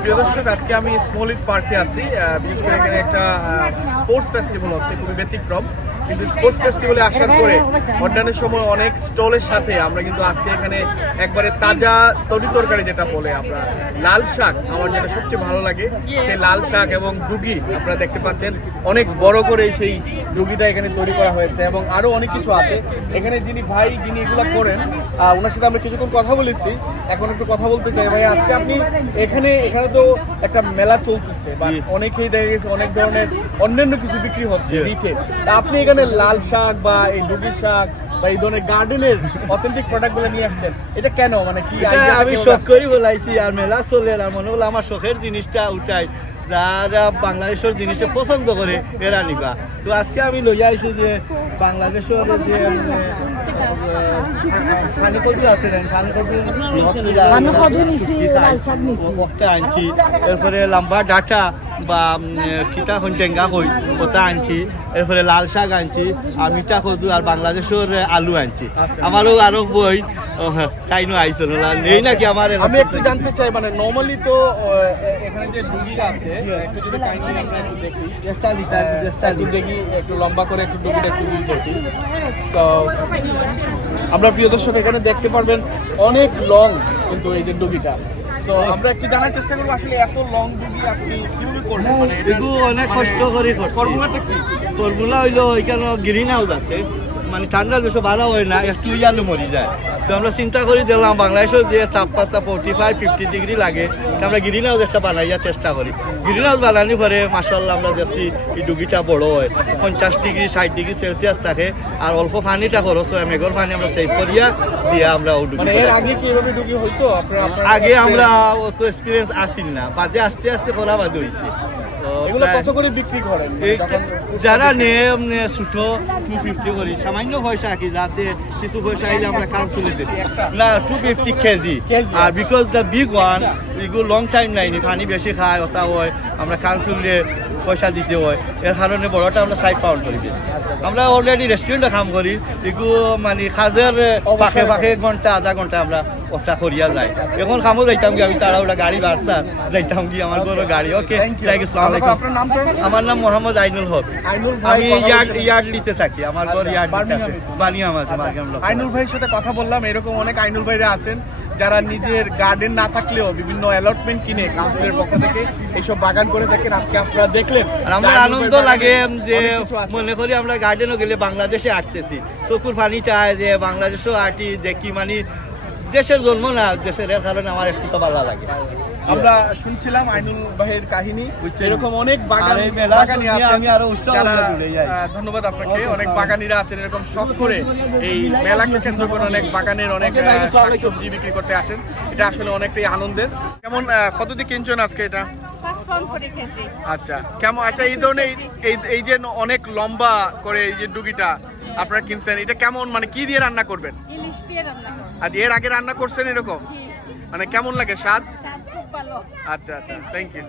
প্রিয় দর্শক, আজকে আমি স্মলিত পার্কে আছি। বিশেষ করে এখানে একটা স্পোর্টস ফেস্টিভ্যাল হচ্ছে, খুবই ব্যতিক্রম। কিন্তু স্পোর্টস ফেস্টিভ্যালে আসার পরে অন্যান্য সময় অনেক স্টলের সাথে আমরা কিন্তু আজকে এখানে একবারে তাজা তরি তরকারি, যেটা বলে আমরা লাল শাক, আমার যেটা সবচেয়ে ভালো লাগে সেই লাল শাক এবং ডুগি আপনারা দেখতে পাচ্ছেন। অনেক বড় করে সেই ডুগিটা এখানে তৈরি করা হয়েছে এবং আরও অনেক কিছু আছে। এখানে যিনি এগুলো করেন, ওনার সাথে আমরা কিছুক্ষণ কথা বলেছি। এখন একটু কথা বলতে চাই। ভাই, আজকে আপনি এখানে তো একটা মেলা চলতেছে, বা অনেকেই দেখা গেছে অনেক ধরনের অন্যান্য কিছু বিক্রি হচ্ছে রিটেল। তা আপনি এখানে লাল শাক বা এই ডুগি শাক বা এই ধরনের গার্ডেনের অথেন্টিক প্রোডাক্টগুলো নিয়ে আসছেন, এটা কেন? মানে কি আমি শখ করি বলাইছি, আর মেলা চলে, আর মনে হলো আমার শখের জিনিসটা উঠাই, যারা বাংলাদেশের জিনিসটা পছন্দ করে এরা নিবা। তো আজকে আমি লইয়া আইছি যে বাংলাদেশের যে ফানিকলগুলো আছে, আনছি, এরপরে লম্বা ডাটা বা কিতা টেঙ্গা কই ওটা আনছি, এরপরে লাল শাক আনছি, আর মিঠা কদু, আর বাংলাদেশের আলু আনছি। আমারও আরো বই কাইনো আইসো নেই নাকি আমার। আমি একটু জানতে চাই, মানে নর্মালি তো এখানে যে ডুগিটা আছে, একটু যদি কাইন্ডলি আমরা একটু দেখি, দেখি একটু লম্বা করে একটু ডুগিটা একটু দেখি। তো আমরা প্রিয় দর্শক এখানে দেখতে পারবেন অনেক লং কিন্তু এই যে ডুগিটা। সো আমরা একটু জানার চেষ্টা করবো আসলে এত লং ডুগি আপনি কিভাবে করবেন, মানে এটুকু অনেক কষ্ট করে করছি। ফর্মুলাটা কি? ফর্মুলা হইলো ওইখানে গ্রিন হাউস আছে, মানে ঠান্ডা বেশি ভালো হয় না, একটু ইয়ালো মরি যায়। তো আমরা চিন্তা করে দিলাম বাংলাদেশের যে তাপমাত্রা 45-50 ডিগ্রি লাগে, আমরা গ্রিন হাউস একটা বানাইয়া চেষ্টা করি। গ্রিন হাউস বানানোর পরে মাশাআল্লাহ আমরা দেখছি এই ডুগিটা বড় হয়, 50 ডিগ্রি 60 ডিগ্রি সেলসিয়াস থাকে, আর অল্প পানিটা খরচ হয়, মেঘর পানি আমরা সেভ করিয়া দিয়ে আমরা মানে এর আগে কি এভাবে ডুগি হইতো? আগে আমরা অত এক্সপিরিয়েন্স আসিল না, বাদে আস্তে আস্তে করা বাদে হয়েছে। এগুলো কত করে বিক্রি করেন? যারা নেয় ছোট 250 করি, সামান্য পয়সা কি, যাতে কিছু পয়সা আইলে আমরা কাউন্সিলে দিই না, 250 কেজি। আর বিকজ দ্য বিগ ওয়ান এগুলো লং টাইম নাইনি, পানি বেশি খায়, ওটা হয়, আমরা কাউন্সিলে পয়সা দিতে হয়, এর কারণে বড়টা আমরা 60 পাউন্ড করি বেশি। আমরা অলরেডি রেস্টুরেন্টে কাম করি, এগুলো মানে কাজের পাখে 1 ঘন্টা আধা ঘন্টা আমরা ওটা করিয়া যাই। এখন কামও যাইতাম কি, আমি তারা ওটা গাড়ি বাড়ছা যাইতাম কি, আমার বড় গাড়ি। ওকে, আমার নাম মোহাম্মদ আইনুল হক। আমি ইয়ার্ডলিতে থাকি, আমার ঘর ইয়ার্ডলিতে আছে, বানিয়াম আছে। আইনুল ভাইয়ের সাথে কথা বললাম, এরকম অনেক আইনুল ভাইরা আছেন যারা নিজের গার্ডেন না থাকলেও বিভিন্ন অ্যালটমেন্ট কিনে কাউন্সিলের পক্ষ থেকে এইসব বাগান করে থাকেন। আজকে আপনারা দেখলেন, আর আমার আনন্দ লাগে যে মনে করি আমরা গার্ডেনও গেলে বাংলাদেশে আঁকতেছি, চকুর পানি চায় যে বাংলাদেশেও আঁটি দেখি, মানে দেশের জন্ম না, দেশের এর কারণে আমার একটু তো ভালো লাগে। আমরা শুনছিলাম আইনুল ভাইয়ের কাহিনী, এরকম অনেক বাগানি আছেন। ধন্যবাদ আপনাকে। অনেক বাগানিরা আছেন এরকম শখ করে এই মেলাকে কেন্দ্র করে অনেক বাগানের অনেক সবজি বিক্রি করতে আসেন। এটা আসলে অনেকটাই আনন্দের। কেমন কত দিয়ে কিনছেন আজকে এটা? আচ্ছা, কেমন? আচ্ছা, এই ধরনের এই যে অনেক লম্বা করে এই যে ডুগিটা আপনারা কিনছেন, এটা কেমন, মানে কি দিয়ে রান্না করবেন? আজ এর আগে রান্না করছেন এরকম, মানে কেমন লাগে স্বাদ? আচ্ছা, থ্যাংক ইউ।